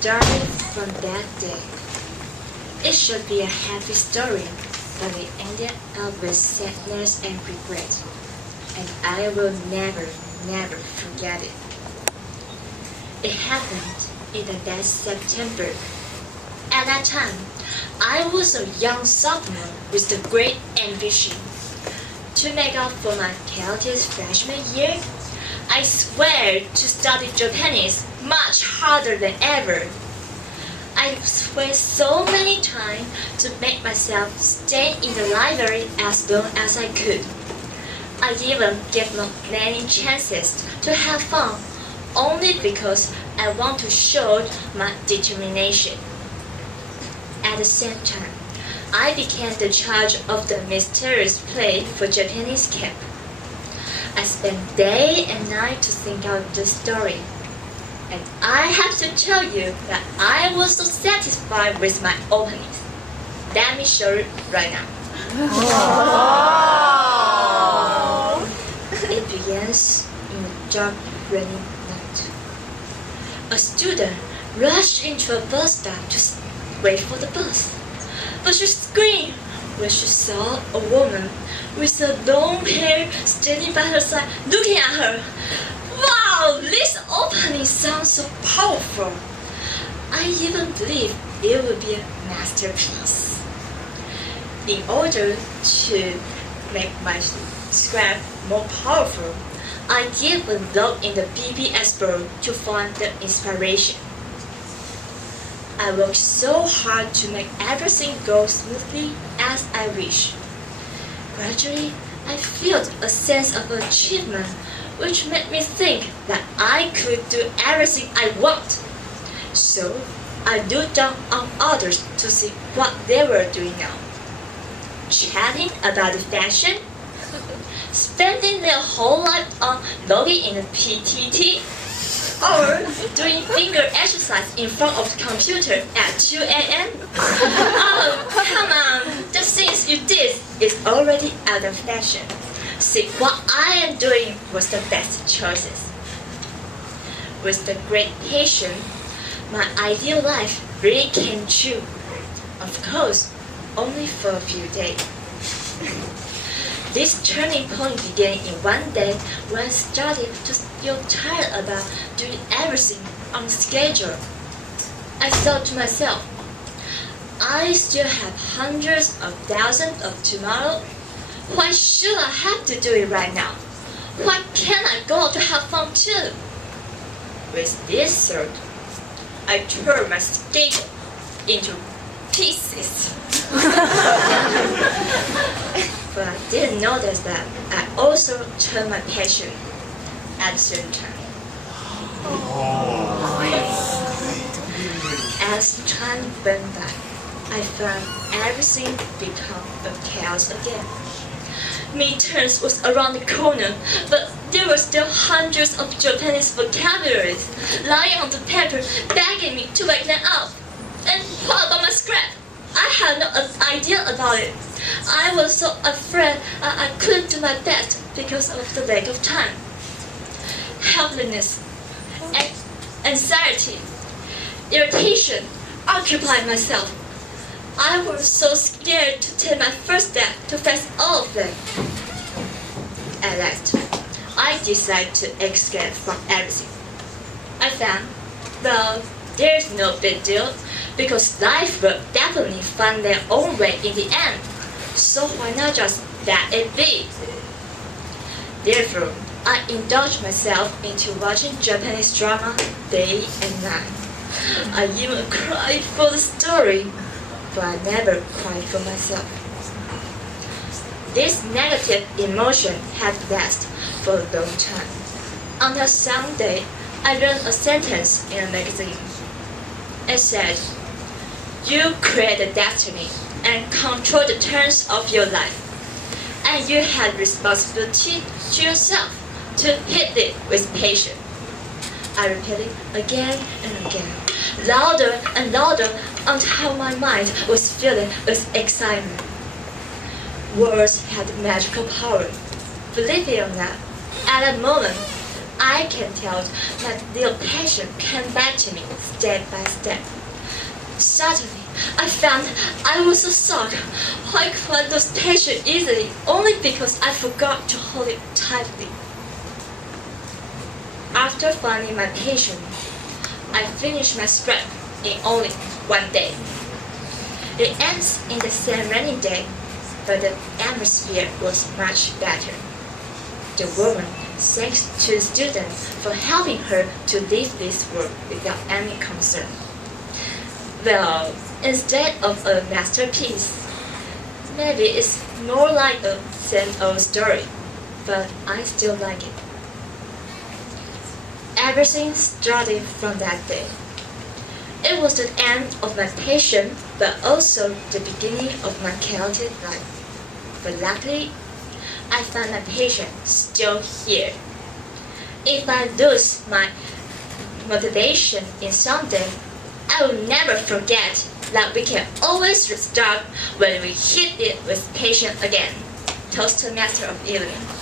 started from that day. It should be a happy story, but it ended up with sadness and regret, and I will never, never forget it. It happened in that September. At that time, I was a young sophomore with the great ambition. To make up for my chaotic freshman year, I swear to study Japanese much harder than ever. I swear so many times to make myself stay in the library as long as I could. I even gave them many chances to have fun only because I want to show my determination. At the same time, I became the charge of the mysterious play for Japanese camp. I spent day and night to think out the story, and I have to tell you that I was so satisfied with my openings. Let me show it right now. Wow. It begins in a dark, rainy night. A student rushed into a bus stop to wait for the bus, but she screamed when she saw a woman with a long hair standing by her side looking at her. Wow, this opening sounds so powerful. I even believe it would be a masterpiece. In order to make my script more powerful, I did a look in the BBS book to find the inspiration. I worked so hard to make everything go smoothly as I wish. Gradually, I felt a sense of achievement which made me think that I could do everything I want. So, I looked down on others to see what they were doing now. Chatting about the fashion, spending their whole life on logging in the PTT, or doing finger exercise in front of the computer at 2 a.m. Oh, come on, the things you did is already out of fashion. See, what I am doing was the best choices. With the great patience, my ideal life really came true. Of course, only for a few days. This turning point began in one day when I started to feel tired about doing everything on schedule. I thought to myself, I still have hundreds of thousands of tomorrow. Why should I have to do it right now? Why can't I go to have fun too? With this thought, I tore my schedule into pieces. But I didn't notice that I also turned my passion at the same time. As time went by, I found everything become a chaos again. Midterms was around the corner, but there were still hundreds of Japanese vocabularies lying on the paper begging me to wake them up. And what about my script? I had no idea about it. I was so afraid I couldn't do my best because of the lack of time. Helplessness, anxiety, irritation occupied myself. I was so scared to take my first step to face all of them. At last, I decided to escape from everything. I found, well, there's no big deal, because life will definitely find their own way in the end. So why not just let it be? Therefore, I indulged myself into watching Japanese drama day and night. I even cried for the story, but I never cried for myself. This negative emotion had lasted for a long time. Until someday, I read a sentence in a magazine. It said, "You create the destiny and control the turns of your life, and you have responsibility to yourself to hit it with patience." I repeated it again and again, louder and louder until my mind was filling with excitement. Words had magical power. Believe it or not, at that moment, I can tell that little passion came back to me step by step. Suddenly, I found I was a sock. I could lose passion easily only because I forgot to hold it tightly. After finding my passion, I finished my scrap in only one day. It ends in the same rainy day, but the atmosphere was much better. The woman thanks to the student for helping her to leave this world without any concern. Well, instead of a masterpiece, maybe it's more like a same old story, but I still like it. Everything started from that day. It was the end of my passion, but also the beginning of my chaotic life. But luckily, I found my passion still here. If I lose my motivation in some day, I will never forget that we can always restart when we hit it with passion again. Toast to Master of Evening.